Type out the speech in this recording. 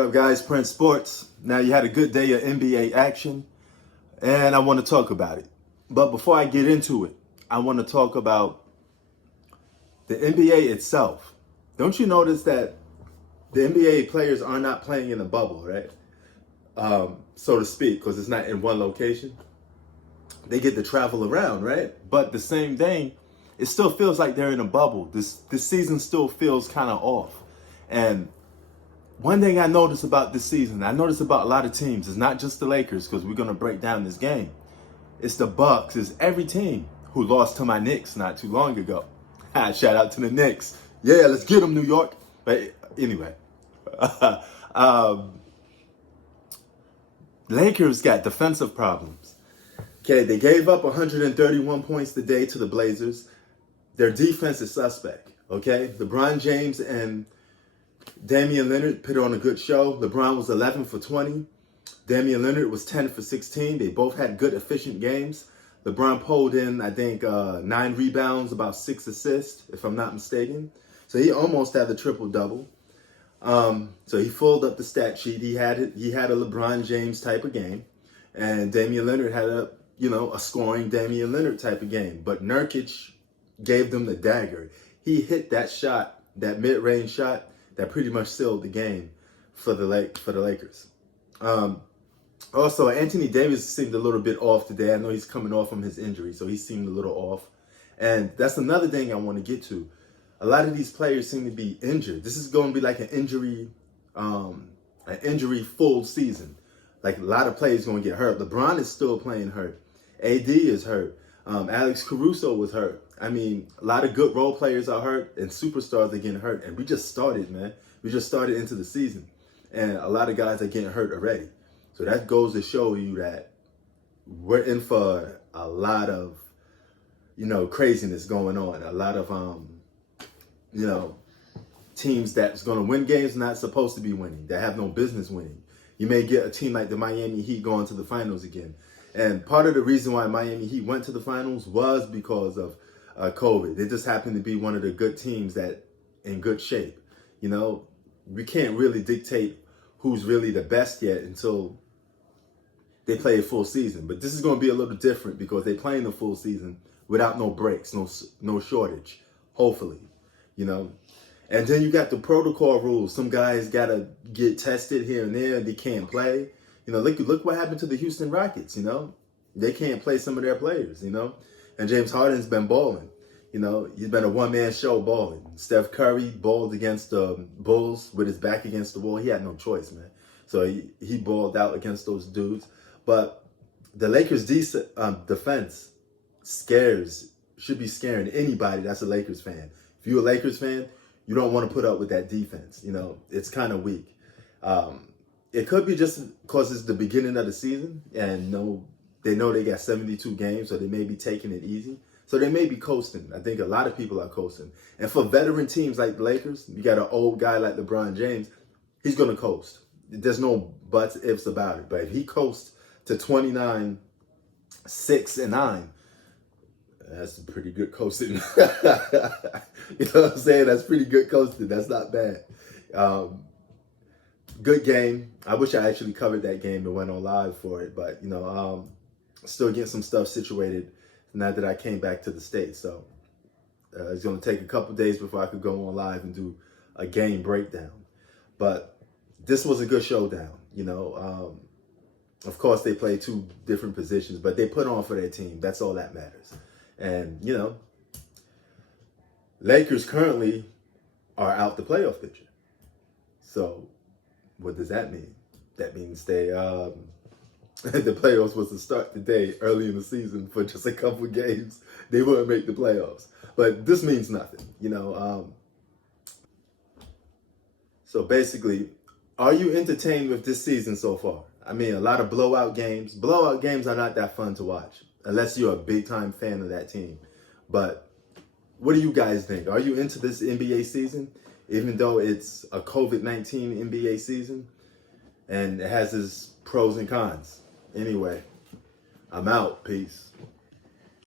up, guys? Prince Sports. Now, you had a good day of NBA action, and I want to talk about it. But before I get into it, I want to talk about the NBA itself. Don't you notice that the NBA players are not playing in a bubble, right? So to speak, because it's not in one location. They get to travel around, right? But the same thing, it still feels like they're in a bubble. This season still feels kind of off. And one thing I noticed about this season, I noticed about a lot of teams, it's not just the Lakers, because we're going to break down this game. It's the Bucks, it's every team who lost to my Knicks not too long ago. Shout out to the Knicks. Yeah, let's get them, New York. But anyway, Lakers got defensive problems. Okay, they gave up 131 points today to the Blazers. Their defense is suspect, okay? LeBron James and Damian Lillard put on a good show. LeBron was 11 for 20. Damian Lillard was 10 for 16. They both had good, efficient games. LeBron pulled in, I think, 9 rebounds, about 6 assists, if I'm not mistaken. So he almost had the triple-double. So he filled up the stat sheet. He had a LeBron James type of game. And Damian Lillard had a scoring Damian Lillard type of game. But Nurkic gave them the dagger. He hit that shot, that mid-range shot, that pretty much sealed the game for the Lakers. Also, Anthony Davis seemed a little bit off today. I know he's coming off from his injury, so he seemed a little off. And that's another thing I want to get to. A lot of these players seem to be injured. This is going to be like an injury full season. Like a lot of players going to get hurt. LeBron is still playing hurt. AD is hurt. Alex Caruso was hurt. I mean, a lot of good role players are hurt and superstars are getting hurt. And we just started, man. We just started into the season. And a lot of guys are getting hurt already. So that goes to show you that we're in for a lot of, craziness going on. A lot of, teams that's going to win games not supposed to be winning. That have no business winning. You may get a team like the Miami Heat going to the finals again. And part of the reason why Miami Heat went to the finals was because of COVID. They just happened to be one of the good teams that in good shape. We can't really dictate who's really the best yet until they play a full season. But this is going to be a little different because they're playing the full season without no breaks, no shortage, hopefully, And then you got the protocol rules. Some guys got to get tested here and there. They can't play. Look what happened to the Houston Rockets, They can't play some of their players, And James Harden's been balling. He's been a one-man show balling. Steph Curry balled against the Bulls with his back against the wall. He had no choice, man. So he balled out against those dudes. But the Lakers' defense should be scaring anybody that's a Lakers fan. If you're a Lakers fan, you don't want to put up with that defense. It's kind of weak. It could be just because it's the beginning of the season and they know they got 72 games, so they may be taking it easy. So they may be coasting. I think a lot of people are coasting. And for veteran teams like the Lakers, you got an old guy like LeBron James, he's going to coast. There's no buts, ifs about it. But if he coasts to 29, 6, and 9, that's a pretty good coasting. You know what I'm saying? That's pretty good coasting. That's not bad. Good game. I wish I actually covered that game and went on live for it. But, still getting some stuff situated now that I came back to the States. So it's going to take a couple days before I could go on live and do a game breakdown. But this was a good showdown. Of course, they played 2 different positions, but they put on for their team. That's all that matters. And, Lakers currently are out the playoff picture. So what does that mean? That means the playoffs was to start today, early in the season, for just a couple of games. They wouldn't make the playoffs. But this means nothing, So basically, are you entertained with this season so far? I mean, a lot of blowout games. Blowout games are not that fun to watch, unless you're a big-time fan of that team. But what do you guys think? Are you into this NBA season, even though it's a COVID-19 NBA season? And it has its pros and cons. Anyway, I'm out. Peace.